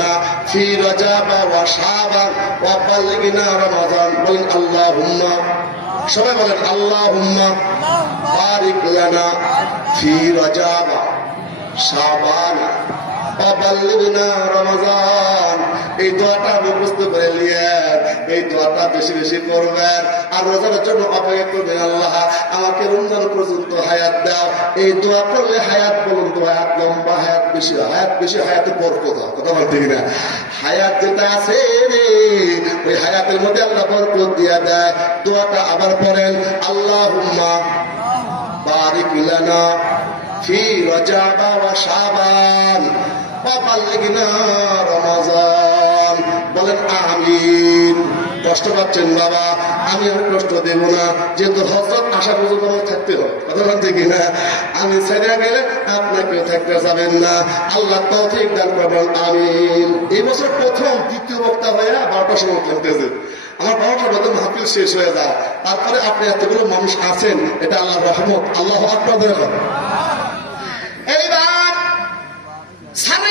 لنا في رجب وشعبان وبلغنا رمضان বলেন اللهم সবাই বলেন اللهم بارك لنا في رجب শাবান বাবাল্লিনা রমজান এই দোয়াটা মুখস্থ করে নিয়েন এই দোয়াটা বেশি বেশি করবেন। আর রোজার জন্য অপেক্ষা করবেন, আল্লাহ, আমাকে রমজান পর্যন্ত হায়াত দাও। এই দোয়া করলে হায়াত বলুন তো, হায়াত লম্বা, হায়াত বেশি হায়াত বেশি, হায়াতের বর কথা কথা বলতে না? হায়াত যেটা আছে ওই হায়াতের মধ্যে আল্লাহ বরকত দিয়া দেয়। দোয়াটা আবার পড়েন আল্লাহ হুম্মা বারিক লানা ফি রজাবা ওয়া শাবান, ওয়া বাল্লিগনা রমাজান। বলেন, আমিন। কষ্ট পাচ্ছেন বাবা, আমি আর কষ্ট দেব না। যেহেতু হজরত আসা পর্যন্ত আমার থাকতে হবে। কথা বলতে কি না? আমি ছেড়ে গেলে আপনাকেও থাকতে যাবেন না। আল্লাহ তৌফিক দান করবেন, আমিন। এই বছর প্রথম, দ্বিতীয় বক্তা হয়ে বারোটার সময় খেলতেছে। আমার বারোটার মধ্যে মাহফিল শেষ হয়ে যায়। তারপরে আপনি এতগুলো মানুষ আছেন, এটা আল্লাহ রহমত। আল্লাহ আপনাদের এইবার নম্বরে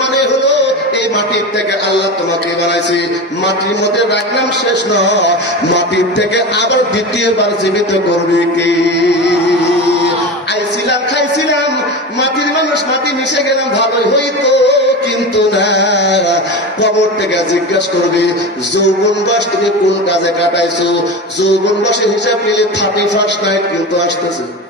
মানে মাটির আবার দ্বিতীয়বার জীবিত করবে আইছিলাম, খাইছিলাম, মাটির মানুষ, মাটি মিশে গেলাম, ভালোই হইতো, কিন্তু না। কবর থেকে জিজ্ঞাসা করবে, যৌবন বয়স তুমি কোন কাজে কাটাইছো? যৌবন বয়সের হিসাব নিলে থার্টি ফার্স্ট নাইট কিন্তু আসতেছে।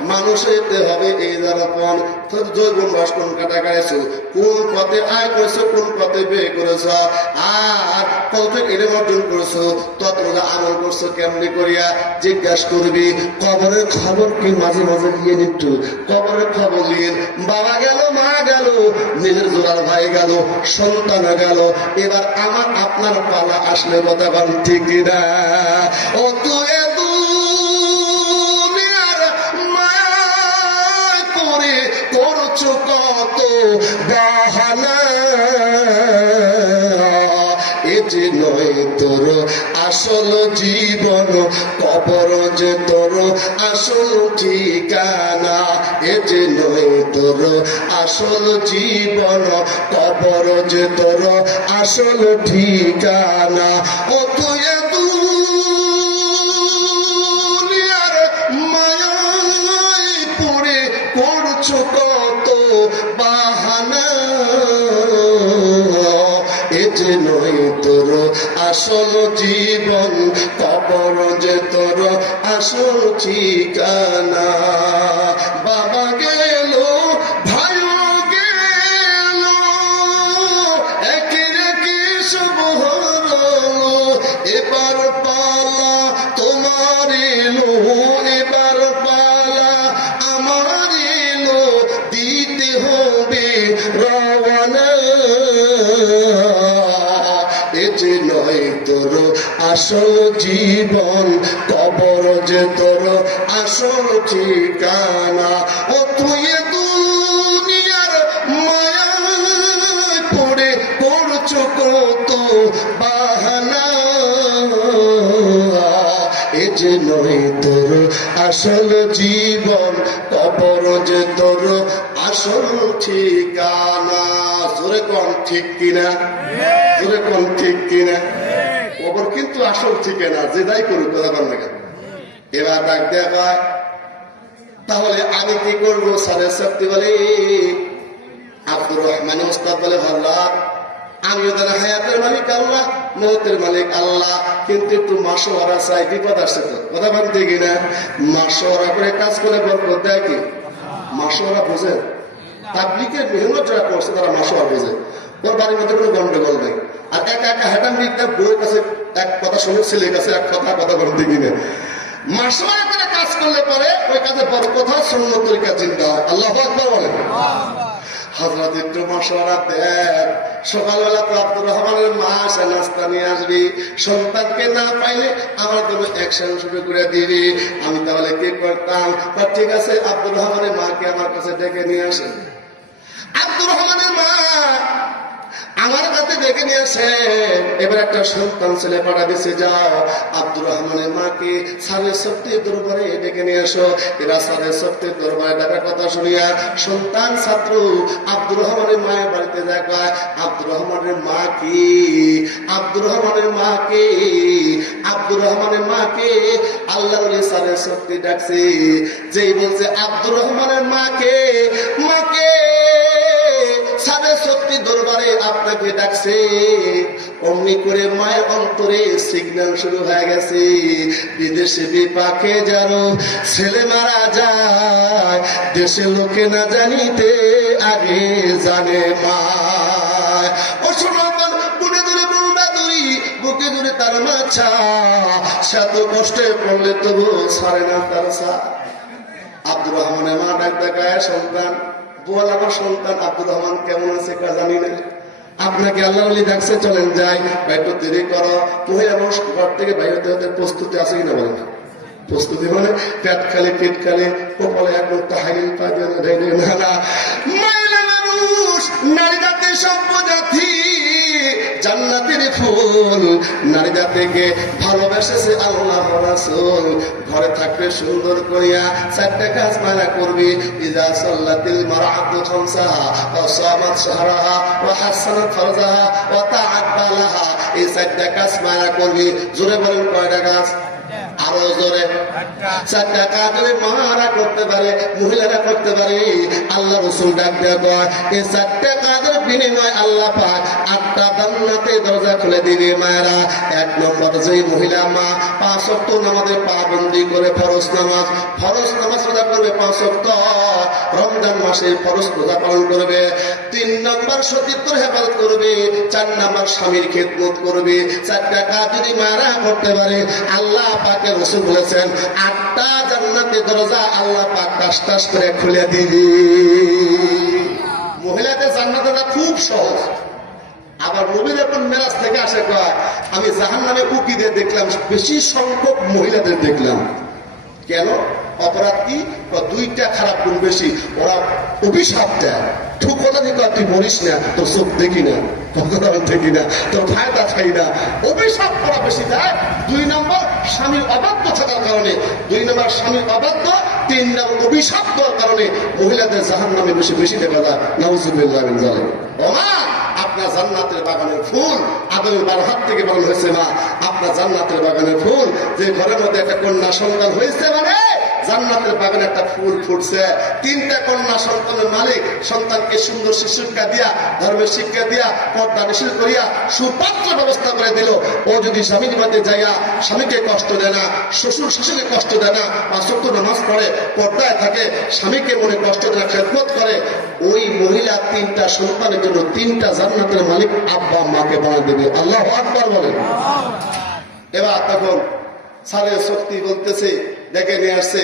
বাস কোন পথে কোন পথে জিজ্ঞাসা করবি, কবরের খবর কি মাঝে মাঝে দিয়ে নিত কবরের খবর নিয়ে বাবা গেল, মা গেল, নিজের জোড়ার ভাই গেল, সন্তান গেল। এবার আমার আপনার পালা আসলে কথা ঠিক না ও তুই তোর আসল জীবন কবর যে তোর, আসল ঠিকানা এ যে নয় তোর। আসল জীবন কবর যে তোর, আসল ঠিকানা ও তুই করছ কত বাহানা। যে নয় তোর আসল জীবন কবর যে তোর আসল ঠিকানা। আসল জীবন কবর যে তোর আসল ঠিকানা। ও তুই দুনিয়ার মায়া পড়ে করছ কত বাহানা। এ যে নয় তোর আসল জীবন কবর যে তোর আসল ঠিকানা। জোরে কোন ঠিক কিনা? জোরে কোন ঠিক কিনা? কিন্তু আসল ঠিকানা যে দায় করুক এবার ডাক দেয়া তাহলে আমি কি করব সারের বলে, আব্দুর রহমান ওস্তাদ বলে ভাল্লা আমি ওদের হায়াতের মালিক, আল্লাহ, মৌতের মালিক, আল্লাহ, কিন্তু একটু মাসোয়ারা চাই, বিপদ আসছে তো, কথা বলতে কিনা? মাসোয়ারা করে কাজ করে বরকত দেয় কি? মাসোয়ারা বোঝে। তাবলিকের মেহনত যারা করছে, তারা মাসোয়ারা বোঝে। ওর বাড়ির মধ্যে কোনো গন্ডগোল নেই। আর একা একা হেটাম বিদ্যা বউয়ের কাছে এক কথা শুনে ছেলের কাছে এক কথা কথা বলতে কিনে মাসোয়ারা করে কাজ করলে পরে ওই কাজে বরকত হয় শূন্য তরিকা চিন্তা আল্লাহ হজরত একটু সকালবেলা তো আব্দুর রহমানের মা আসে নাস্তা নিয়ে আসবি। সন্তানকে না পাইলে আমার জন্য অ্যাকশন শুরু করে দিবি। আমি তাহলে কি করতাম? তা ঠিক আছে, আব্দুর রহমানের মাকে আমার কাছে ডেকে নিয়ে আসে আব্দুর রহমানের মা আমার কাছে ডেকে নিয়ে আসে এবার একটা সন্তান ছেলে পাঠা দিছে যাও আব্দুর রহমানের মাকে সারের শক্তির দরবারে ডেকে নিয়ে আসো এরা সারের শক্তির দরবারে ডাকার কথা শুনিয়া সন্তান, ছাত্র, আব্দুর রহমানের মায়ের বাড়িতে কয়, আব্দুর রহমানের মা কি? আব্দুর রহমানের মা কে? আব্দুর রহমানের মা কে? আল্লাহ সারের শক্তি ডাকছে। যেই বলছে, আব্দুর রহমানের মাকে মাকে ডাকছে অমনি করে মায়ের অন্তরে সিগন্যাল শুরু হয়ে গেছে। বিদেশে বিপাকে জানো ছেলে মারা যায়, দেশে লোকে না জানিতে আগে জানে মা। তার পড়লে তবু সারে না আব্দুর মা ডাক দেখায়, সন্তান সন্তান রহমান কেমন আছে কা জানি না। আপনাকে আল্লাহ আলী ডাকছে, চলেন যাই। বা একটু দেরি করো। মহিলা মানুষ ঘর থেকে বাইরে হতে প্রস্তুতি আছে কিনা বলেন প্রস্তুতি মানে পেট খালি পেট খালি, কপালে এখন মুক্ত হাইল পাবে না না। মানুষ জাতির সভ্যজাতি জান্নাতের ফুল। নারী জাতিকে ভালোবেসেছে আল্লাহ রাসূল। ঘরে থাকবে সুন্দর করিয়া চারটা কাজ মানা করবি। ইজা সাল্লাতিল মারআতু খামসাহা ওয়া সামাত শাহরাহা, ওয়া হাসানাত ফারজাহা, ওয়া তাআত এই চারটা কাজ মানা করবি। জোরে বলেন কয়টা কাজ আরও জোরে। চারটা কাজ মহারা করতে পারে, মহিলারা করতে পারে, আল্লাহ রসুল ডাক দেওয়া চারটা কাজের বিনিময় আল্লাহ পাক আটটা দরজা খুলে দিবে মায়েরা। এক নম্বর যে মহিলা মা, পাঁচ অক্ট নামাজে পাবন্দি করে ফরজ নামাজ ফরজ নামাজ রোজা করবে পাঁচ অক্ট রমজান মাসে ফরজ রোজা পালন করবে। তিন নম্বর সতীত্ব হেফাজত করবে, চার নম্বর স্বামীর খেদমত করবে। চারটা কাজ যদি মায়েরা করতে পারে, আল্লাহ পাকে রসুল বলেছেন, আটটা জান্নাতে দরজা আল্লাহ পাক টাস টাস করে খুলে দিবি। মহিলাদের জান্নাতটা খুব সহজ। আবার নবীর এখন মেরাজ থেকে আসে কয়, আমি জাহান নামে উকিদের দেখলাম, বেশি সংখ্যক মহিলাদের দেখলাম। কেন অপরাধ কি? দুইটা খারাপ গুণ বেশি। ওরা অভিশাপ দেয়। তুই না, তোর চোখ দেখি না অভিশাপ দুই নম্বর স্বামীর অবাধ্য থাকার কারণে। দুই নম্বর স্বামীর অবাধ্য, তিন নম্বর, অভিশাপ দেওয়ার কারণে। মহিলাদের জাহান নামে বেশি বেশি দেখা যায়। নাউজুবিল্লাহ মিন জালিম ও মা আপনার জান্নাতের বাগানের ফুল আগুন বারো হাত থেকে বলা হয়েছে মা আপনার জান্নাতের বাগানের ফুল যে ঘরের মধ্যে একটা কন্যা সন্তান হয়েছে মানে জান্নাতের বাগানে একটা ফুল ফুটছে। তিনটা কন্যা সন্তানের মালিক সন্তানকে সুন্দর শিক্ষা দিয়া ধর্মের শিক্ষা দিয়া পর্দা নিষেধ করিয়া সুপাত্র ব্যবস্থা করে দিল। ও যদি স্বামীর মধ্যে যাইয়া স্বামীকে কষ্ট দেয় না শ্বশুর শাশুকে কষ্ট দেয় না বা সত্য নামাজ পড়ে পর্দায় থাকে স্বামীকে মনে কষ্ট দেয় খেদমত করে ওই মহিলা তিনটা সন্তানের জন্য তিনটা জান্নাতের মালিক আব্বা মাকে বানিয়ে দেবে। আল্লাহ আকবার বলেন। এবার তখন সারের শক্তি বলতেছে ডেকে নিয়ে আসছে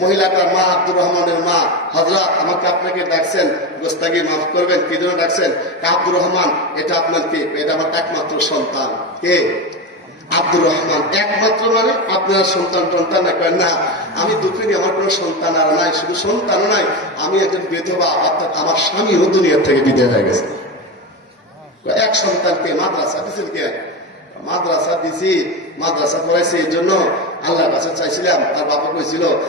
মহিলাটা মা আব্দুর রহমানের মা। হজরত আমাকে আপনাকে ডাকছেন, গোস্তাগি মাফ করবেন, কি জন্য ডাকছেন? আব্দুর রহমান, এটা আপনার কে? এটা আমার একমাত্র সন্তান। কে? আব্দুর রহমান। একমাত্র মানে আপনার সন্তান টন্তান না না, আমি দুঃখিনী আমার কোনো সন্তান আর নাই, শুধু সন্তান নাই, আমি একজন বিধবা, অর্থাৎ আমার স্বামীও দুনিয়ার থেকে বিদায় হয়ে গেছে। এক সন্তানকে মাদ্রাসা দিয়েছেন কে? মাদ্রাসা দিছি, মাদ্রাসা পড়াইছি, এই জন্য আল্লাহর কাছে চাইছিলাম তার বাবা কইছিল